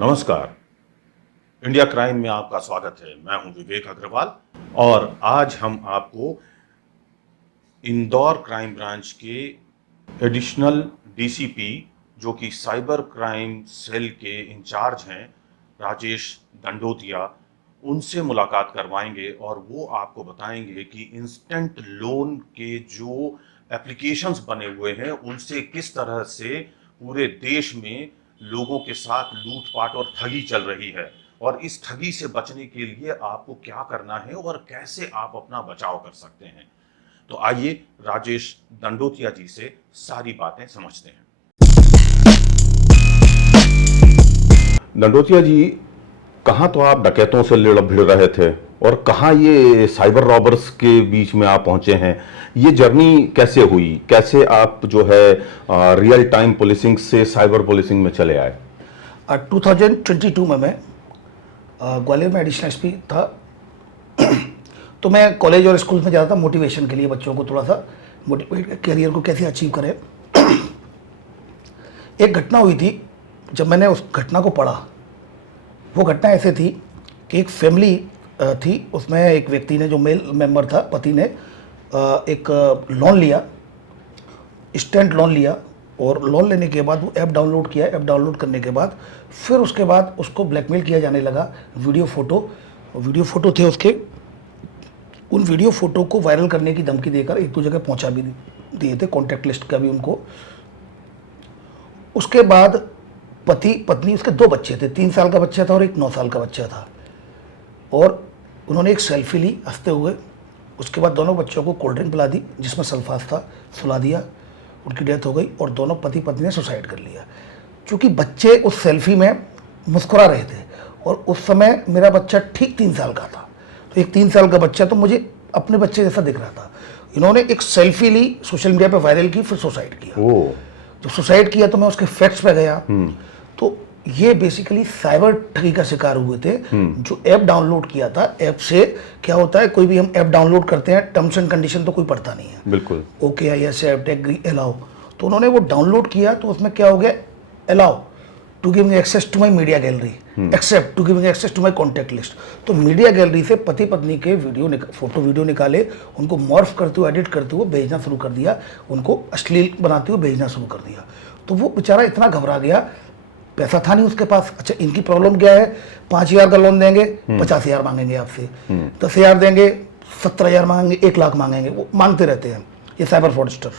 नमस्कार। India crime में आपका स्वागत है। मैं हूं विवेक अग्रवाल और आज हम आपको इंदौर क्राइम ब्रांच के एडिशनल डीसीपी जो कि साइबर क्राइम सेल के इंचार्ज हैं, राजेश दंडोतिया, उनसे मुलाकात करवाएंगे और वो आपको बताएंगे कि इंस्टेंट लोन के जो एप्लीकेशंस बने हुए हैं उनसे किस तरह से पूरे देश में लोगों के साथ लूटपाट और ठगी चल रही है और इस ठगी से बचने के लिए आपको क्या करना है और कैसे आप अपना बचाव कर सकते हैं। तो आइए राजेश दंडोतिया जी से सारी बातें समझते हैं। दंडोतिया जी, कहाँ तो आप डकैतों से लड़ भिड़ रहे थे और कहाँ ये साइबर रॉबर्स के बीच में आप पहुंचे हैं। ये जर्नी कैसे हुई, कैसे आप जो है रियल टाइम पुलिसिंग से साइबर पुलिसिंग में चले आए? 2022 में मैं ग्वालियर में एडिशनल एसपी था। तो मैं कॉलेज और स्कूल में जाता था मोटिवेशन के लिए, बच्चों को थोड़ा सा मोटिवेट, करियर को कैसे अचीव करें। एक घटना हुई थी, जब मैंने उस घटना को पढ़ा, वो घटना ऐसे थी कि एक फैमिली थी, उसमें एक व्यक्ति ने, जो मेल मेंबर था, पति ने एक लोन लिया, इंस्टेंट लोन लिया, और लोन लेने के बाद वो ऐप डाउनलोड किया। ऐप डाउनलोड करने के बाद फिर उसके बाद उसको ब्लैकमेल किया जाने लगा। वीडियो फोटो थे उसके, उन वीडियो फोटो को वायरल करने की धमकी देकर एक दो जगह पहुंचा भी दिए थे, कॉन्टैक्ट लिस्ट का भी उनको। उसके बाद पति पत्नी, उसके 2 बच्चे थे, 3 साल का बच्चा था और एक 9 साल का बच्चा था, और उन्होंने एक सेल्फी ली हंसते हुए। उसके बाद दोनों बच्चों को कोल्ड ड्रिंक पिला दी जिसमें सल्फास था, सुला दिया, उनकी डेथ हो गई और दोनों पति पत्नी ने सुसाइड कर लिया। क्योंकि बच्चे उस सेल्फी में मुस्कुरा रहे थे और उस समय मेरा बच्चा ठीक 3 साल का था, तो एक 3 साल का बच्चा तो मुझे अपने बच्चे जैसा दिख रहा था। इन्होंने एक सेल्फी ली, सोशल मीडिया पे वायरल की, फिर सुसाइड किया। जब सुसाइड किया तो मैं उसके फैक्ट्स पे गया, तो ये बेसिकली साइबर ठगी का शिकार हुए थे। जो ऐप डाउनलोड किया था, ऐप से क्या होता है, कोई भी हम ऐप डाउनलोड करते हैं, टर्म्स एंड कंडीशन तो कोई पढ़ता नहीं है, बिल्कुल okay I accept agree allow. तो उन्होंने वो डाउनलोड किया, तो उसमें क्या हो गया, allow to giving access to my media gallery, accept to giving access to my contact list. तो मीडिया गैलरी से पति पत्नी के फोटो वीडियो निकाले, उनको मॉर्फ करते हुए, एडिट करते हुए भेजना शुरू कर दिया, उनको अश्लील बनाते हुए भेजना शुरू कर दिया। तो वो बेचारा इतना घबरा गया, पैसा था नहीं उसके पास। अच्छा, इनकी प्रॉब्लम क्या है, 5,000 का लोन देंगे, 50,000 मांगेंगे आपसे, 10,000 देंगे, 70,000 मांगेंगे, 1 लाख मांगेंगे, वो मांगते रहते हैं ये साइबर फ्रॉडस्टर।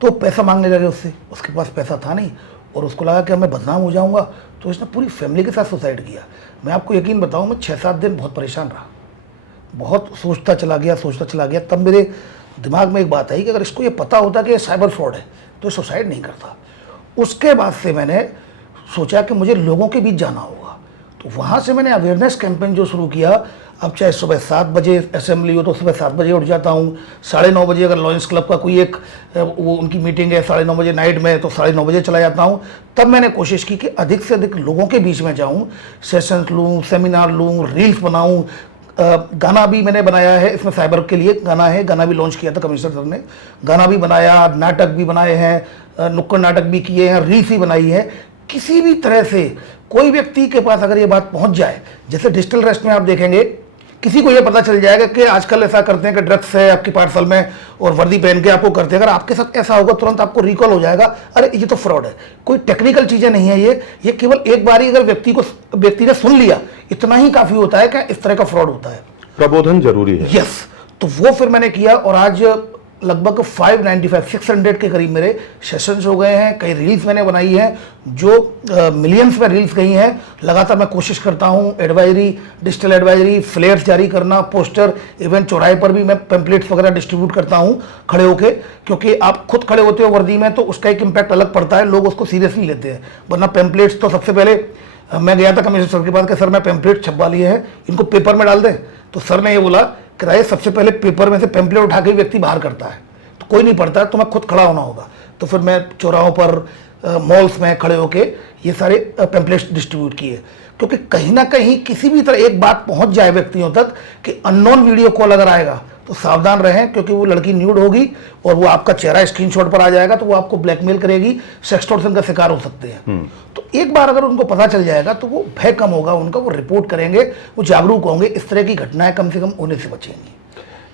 तो पैसा मांगने लगे उससे, उसके पास पैसा था नहीं और उसको लगा कि मैं बदनाम हो जाऊंगा, तो उसने पूरी फैमिली के साथ सुसाइड किया। मैं आपको यकीन बताऊं, मैं 6-7 दिन बहुत परेशान रहा, बहुत सोचता चला गया। तब मेरे दिमाग में एक बात आई कि अगर इसको ये पता होता कि ये साइबर फ्रॉड है तो ये सुसाइड नहीं करता। उसके बाद से मैंने सोचा कि मुझे लोगों के बीच जाना होगा, तो वहाँ से मैंने अवेयरनेस कैंपेन जो शुरू किया। अब चाहे सुबह 7 बजे असेंबली हो तो सुबह 7 बजे उठ जाता हूँ, 9:30 बजे अगर लॉयंस क्लब का कोई एक वो उनकी मीटिंग है 9:30 बजे नाइट में, तो 9:30 बजे चला जाता हूँ। तब मैंने कोशिश की कि अधिक से अधिक लोगों के बीच में जाऊँ, सेशंस लूँ, सेमिनार लूँ, रील्स बनाऊँ। गाना भी मैंने बनाया है, इसमें साइबर के लिए गाना है, गाना भी लॉन्च किया था कमिश्नर सर ने, गाना भी बनाया, नाटक भी बनाए हैं, नुक्कड़ नाटक भी किए हैं, रील्स भी बनाई है। किसी भी तरह से कोई व्यक्ति के पास अगर ये बात पहुंच जाए, जैसे डिजिटल अरेस्ट में आप देखेंगे, किसी को ये पता चल जाएगा कि आजकल ऐसा करते हैं कि ड्रग्स है आपकी पार्सल में और वर्दी पहन के आपको करते हैं, अगर आपके साथ ऐसा होगा तुरंत आपको रिकॉल हो जाएगा, अरे ये तो फ्रॉड है। कोई टेक्निकल चीजें नहीं है ये केवल एक बार ही अगर व्यक्ति ने सुन लिया, इतना ही काफी होता है कि इस तरह का फ्रॉड होता है। प्रबोधन जरूरी है। यस, तो वो फिर मैंने किया और आज लगभग 595-600 के करीब मेरे सेशंस हो गए हैं। कई रील्स मैंने बनाई हैं जो मिलियंस में रील्स गई हैं। लगातार मैं कोशिश करता हूं, एडवाइजरी, डिजिटल एडवाइजरी, फ्लेयर्स जारी करना, पोस्टर, इवन चौराहे पर भी मैं पैम्पलेट्स वगैरह डिस्ट्रीब्यूट करता हूं खड़े होके, क्योंकि आप खुद खड़े होते हो वर्दी में तो उसका एक इम्पैक्ट अलग पड़ता है, लोग उसको सीरियसली लेते हैं। वरना पैम्पलेट्स तो सबसे पहले मैं गया था कमिश्नर सर के पास कि सर मैं पैम्पलेट छपवा लिए हैं, इनको पेपर में डाल दें, तो सर ने ये बोला कि सबसे पहले पेपर में से पैम्पलेट उठा के व्यक्ति बाहर करता है, तो कोई नहीं पढ़ता है, तो मैं खुद खड़ा होना होगा। तो फिर मैं चौराहों पर, मॉल्स में खड़े होके ये सारे पेम्पलेट्स डिस्ट्रीब्यूट किए, क्योंकि कहीं ना कहीं किसी भी तरह एक बात पहुंच जाए व्यक्तियों तक कि अननोन वीडियो कॉल अगर आएगा तो सावधान रहें, क्योंकि वो लड़की न्यूड होगी और वो आपका चेहरा स्क्रीनशॉट पर आ जाएगा, तो वो आपको ब्लैकमेल करेगी, सेक्सटॉर्शन का शिकार हो सकते हैं। तो एक बार अगर उनको पता चल जाएगा तो वो भय कम होगा उनका, वो रिपोर्ट करेंगे, वो जागरूक होंगे, इस तरह की घटनाएं कम से कम होने से बचेंगी।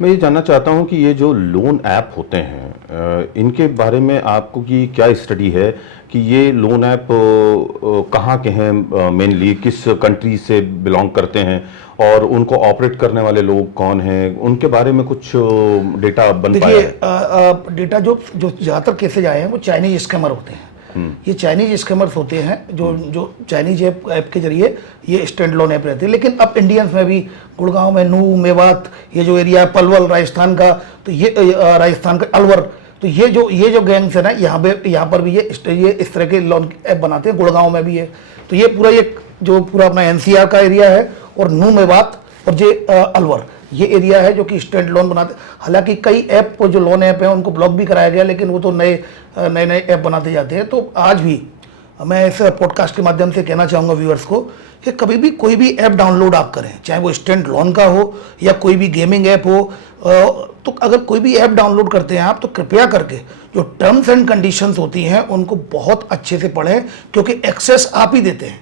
मैं ये जानना चाहता हूँ कि ये जो लोन ऐप होते हैं इनके बारे में आपको की क्या स्टडी है कि ये लोन ऐप कहाँ के हैं, मेनली किस कंट्री से बिलोंग करते हैं और उनको ऑपरेट करने वाले लोग कौन हैं, उनके बारे में कुछ डेटा बन पाया है? देखिए, डेटा जो जो ज़्यादातर केसेज आए हैं वो चाइनीज स्कैमर होते हैं। ये चाइनीज स्कैमर्स होते हैं जो चाइनीज ऐप के जरिए ये स्टैंड लोन ऐप रहते हैं। लेकिन अब इंडियंस में भी गुड़गांव में नूह, मेवात, ये जो एरिया है पलवल राजस्थान का, तो ये राजस्थान का अलवर, तो ये जो गैंग्स है ना, यहाँ पर भी ये इस तरह के लोन ऐप बनाते हैं। गुड़गांव में भी है। तो ये पूरा अपना एनसीआर का एरिया है, और नूह, मेवात और ये अलवर, ये एरिया है जो कि स्टैंड लोन बनाते। हालांकि कई ऐप जो लोन ऐप हैं उनको ब्लॉक भी कराया गया, लेकिन वो तो नए ऐप बनाते जाते हैं। तो आज भी मैं इस पॉडकास्ट के माध्यम से कहना चाहूँगा व्यूअर्स को कि कभी भी कोई भी ऐप डाउनलोड आप करें, चाहे वो स्टैंड लोन का हो या कोई भी गेमिंग ऐप हो, तो अगर कोई भी ऐप डाउनलोड करते हैं आप, तो कृपया करके जो टर्म्स एंड कंडीशंस होती हैं उनको बहुत अच्छे से पढ़ें, क्योंकि एक्सेस आप ही देते हैं,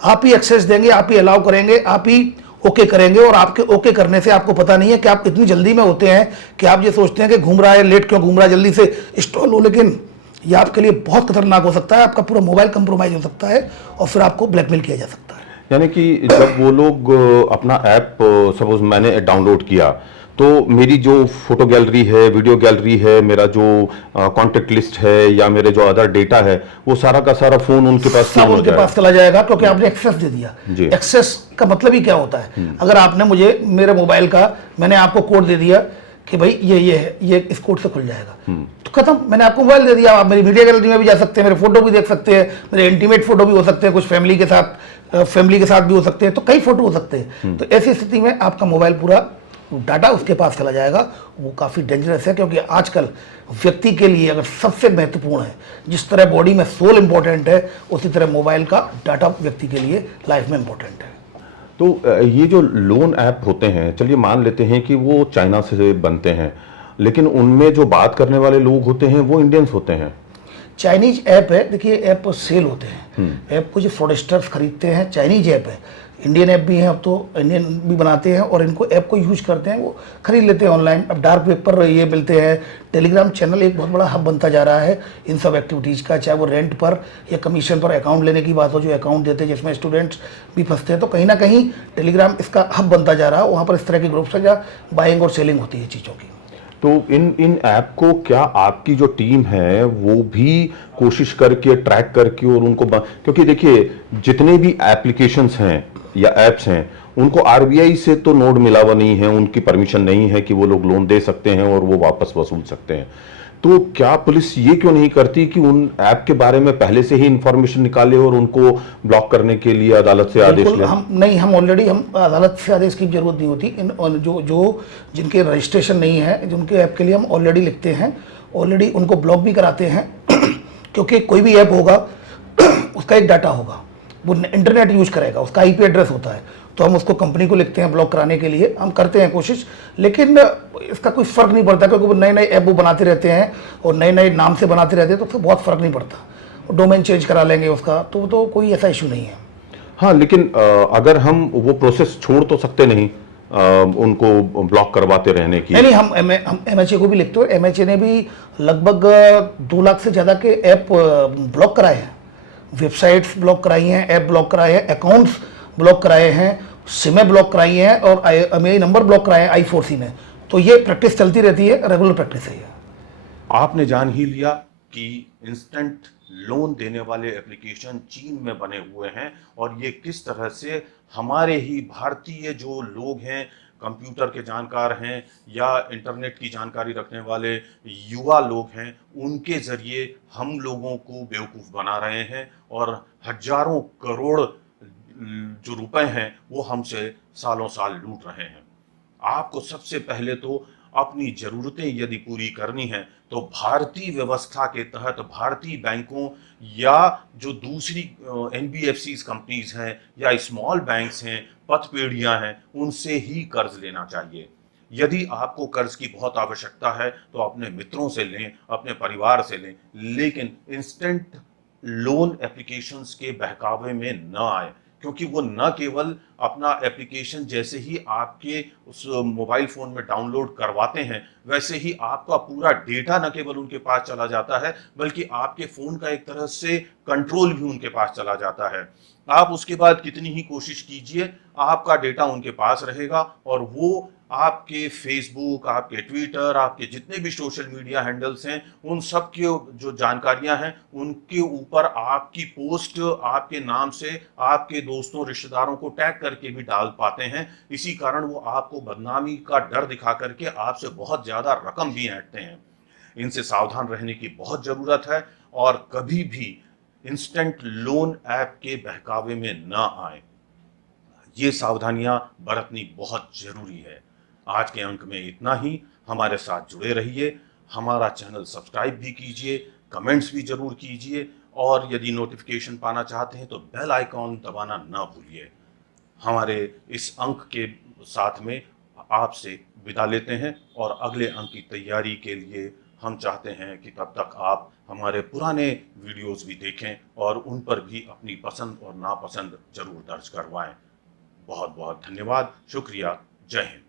आप ही एक्सेस देंगे, आप ही अलाउ करेंगे, आप ही ओके करेंगे। और आपके ओके करने से आपको पता नहीं है कि आप इतनी जल्दी में होते हैं कि आप ये सोचते हैं कि घूम रहा है, लेट क्यों घूम रहा है, जल्दी से इंस्टॉल हो, लेकिन ये आपके लिए बहुत खतरनाक हो सकता है। आपका पूरा मोबाइल कंप्रोमाइज हो सकता है और फिर आपको ब्लैकमेल किया जा सकता है। यानी कि जब वो लोग अपना ऐप सपोज मैंने डाउनलोड किया, तो मेरी जो फोटो गैलरी है, वीडियो गैलरी है, मेरा जो कॉन्टेक्ट लिस्ट है या मेरे जो अदर डेटा है, वो सारा का सारा फोन उनके पास सब उनके पास चला जाएगा, क्योंकि आपने एक्सेस दे दिया। जी। एक्सेस का मतलब ही क्या होता है? अगर आपने मुझे मेरे मोबाइल का, मैंने आपको कोड दे दिया कि भाई ये है, ये इस कोड से खुल जाएगा, तो खत्म, मैंने आपको मोबाइल दे दिया। आप मेरी मीडिया गैलरी में भी जा सकते हैं, मेरे फोटो भी देख सकते हैं, मेरे इंटीमेट फोटो भी हो सकते हैं, कुछ फैमिली के साथ भी हो सकते हैं, तो कई फोटो हो सकते हैं। तो ऐसी स्थिति में आपका मोबाइल पूरा डाटा उसके पास चला जाएगा। वो काफ़ी डेंजरस है, क्योंकि आजकल व्यक्ति के लिए अगर सबसे महत्वपूर्ण है, जिस तरह बॉडी में सोल इंपॉर्टेंट है, उसी तरह मोबाइल का डाटा व्यक्ति के लिए लाइफ में इंपॉर्टेंट है। तो ये जो लोन ऐप होते हैं, चलिए मान लेते हैं कि वो चाइना से बनते हैं, लेकिन उनमें जो बात करने वाले लोग होते हैं वो इंडियंस होते हैं। चाइनीज ऐप है, देखिए ऐप सेल होते हैं, ऐप को जो फ्रॉडस्टर्स खरीदते हैं, चाइनीज ऐप है। इंडियन ऐप भी हैं, अब तो इंडियन भी बनाते हैं और इनको ऐप को यूज करते हैं, वो खरीद लेते हैं ऑनलाइन। अब डार्क वेब पर ये मिलते हैं। टेलीग्राम चैनल एक बहुत बड़ा हब बनता जा रहा है इन सब एक्टिविटीज़ का, चाहे वो रेंट पर या कमीशन पर अकाउंट लेने की बात हो, जो अकाउंट देते हैं जिसमें स्टूडेंट्स भी फंसते हैं। तो कहीं ना कहीं टेलीग्राम इसका हब बनता जा रहा है, वहाँ पर इस तरह के ग्रुप्स हैं जहाँ बाइंग और सेलिंग होती है चीज़ों की। तो इन ऐप को क्या आपकी जो टीम है वो भी कोशिश करके ट्रैक करके और उनको क्योंकि देखिए जितने भी एप्लीकेशंस हैं या एप्स हैं, उनको आरबीआई से तो नोड मिला हुआ नहीं है, उनकी परमिशन नहीं है कि वो लोग लोन दे सकते हैं और वो वापस वसूल सकते हैं। तो क्या पुलिस ये क्यों नहीं करती कि उन ऐप के बारे में पहले से ही इंफॉर्मेशन निकाले और उनको ब्लॉक करने के लिए अदालत से आदेश ले? हम ऑलरेडी अदालत से आदेश की जरूरत नहीं होती। जिनके रजिस्ट्रेशन नहीं है, जिनके ऐप के लिए हम ऑलरेडी लिखते हैं, ऑलरेडी उनको ब्लॉक भी कराते हैं क्योंकि कोई भी ऐप होगा उसका एक डाटा होगा, वो इंटरनेट यूज करेगा, उसका आईपी एड्रेस होता है, तो हम उसको कंपनी को लिखते हैं ब्लॉक कराने के लिए, हम करते हैं कोशिश, लेकिन इसका कोई फर्क नहीं पड़ता, क्योंकि वो नए नए ऐप वो बनाते रहते हैं और नए नए नाम से बनाते रहते हैं, तो उससे बहुत फर्क नहीं पड़ता। डोमेन चेंज करा लेंगे उसका, तो कोई ऐसा इशू नहीं है। हाँ, लेकिन अगर हम वो प्रोसेस छोड़ तो सकते नहीं उनको ब्लॉक करवाते रहने की? नहीं, हम एमएचए को भी लिखते हो। एमएचए ने भी लगभग 2 लाख से ज़्यादा के ऐप ब्लॉक कराए हैं, वेबसाइट्स ब्लॉक कराई हैं, ऐप ब्लॉक कराए हैं, अकाउंट्स ब्लॉक कराए हैं, सिमें ब्लॉक कराई हैं और IMEI नंबर ब्लॉक कराए हैं I4C ने। तो ये प्रैक्टिस चलती रहती है, रेगुलर प्रैक्टिस है ये। आपने जान ही लिया कि इंस्टेंट लोन देने वाले एप्लीकेशन चीन में बने हुए हैं और ये किस तरह से हमारे ही भारतीय जो लोग हैं, कंप्यूटर के जानकार हैं या इंटरनेट की जानकारी रखने वाले युवा लोग हैं, उनके जरिए हम लोगों को बेवकूफ़ बना रहे हैं और हजारों करोड़ जो रुपए हैं वो हमसे सालों साल लूट रहे हैं। आपको सबसे पहले तो अपनी ज़रूरतें यदि पूरी करनी है तो भारतीय व्यवस्था के तहत भारतीय बैंकों या जो दूसरी एनबीएफसीज कंपनीज हैं या स्मॉल बैंक्स हैं, पतपेढ़ियां हैं, उनसे ही कर्ज लेना चाहिए। यदि आपको कर्ज की बहुत आवश्यकता है तो अपने मित्रों से लें, अपने परिवार से लें, लेकिन इंस्टेंट लोन एप्लीकेशंस के बहकावे में न आए, क्योंकि वो न केवल अपना एप्लीकेशन जैसे ही आपके उस मोबाइल फ़ोन में डाउनलोड करवाते हैं, वैसे ही आपका पूरा डेटा न केवल उनके पास चला जाता है, बल्कि आपके फ़ोन का एक तरह से कंट्रोल भी उनके पास चला जाता है। आप उसके बाद कितनी ही कोशिश कीजिए, आपका डेटा उनके पास रहेगा और वो आपके फेसबुक, आपके ट्विटर, आपके जितने भी सोशल मीडिया हैंडल्स हैं, उन सब की जो जानकारियां हैं, उनके ऊपर आपकी पोस्ट आपके नाम से आपके दोस्तों, रिश्तेदारों को टैग करके भी डाल पाते हैं। इसी कारण वो आपको बदनामी का डर दिखा करके आपसे बहुत ज़्यादा रकम भी ऐंठते हैं। इनसे सावधान रहने की बहुत ज़रूरत है और कभी भी इंस्टेंट लोन ऐप के बहकावे में ना आए। ये सावधानियां बरतनी बहुत जरूरी है। आज के अंक में इतना ही। हमारे साथ जुड़े रहिए, हमारा चैनल सब्सक्राइब भी कीजिए, कमेंट्स भी जरूर कीजिए और यदि नोटिफिकेशन पाना चाहते हैं तो बेल आइकॉन दबाना ना भूलिए। हमारे इस अंक के साथ में आपसे विदा लेते हैं और अगले अंक की तैयारी के लिए हम चाहते हैं कि तब तक आप हमारे पुराने वीडियोस भी देखें और उन पर भी अपनी पसंद और नापसंद जरूर दर्ज करवाएं। बहुत बहुत धन्यवाद, शुक्रिया, जय हिंद।